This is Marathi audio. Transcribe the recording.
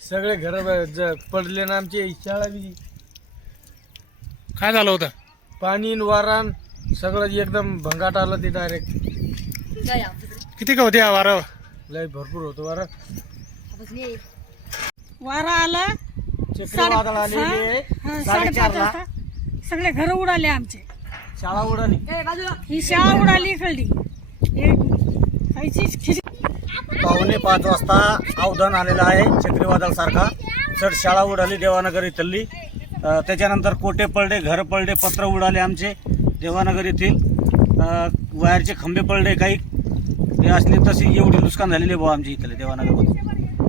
सगळे घर पडले ना आमची शाळा बी काय झालं होतं? पाणी न वारान सगळं एकदम भंगाट आलं ते डायरेक्ट किती का होते या वारं? लय भरपूर होतं वारा. वारा आला. चक्रीवादळ आलेली सगळे घर उडाले आमचे. शाळा उडाली. ही शाळा उडाली इकडली. पावणे पाच वाजता अवधान आलेलं आहे चक्रीवादळ सारखा चढ शाळा उडाली देवानगर इथली. त्याच्यानंतर कोटे पडले घर पडले पत्र उडाले आमचे देवानगर येथील. वायरचे खंबे पडले काही. हे असले तशी एवढी नुकसान झालेली आहे बुवा आमची इथले देवानगरमध्ये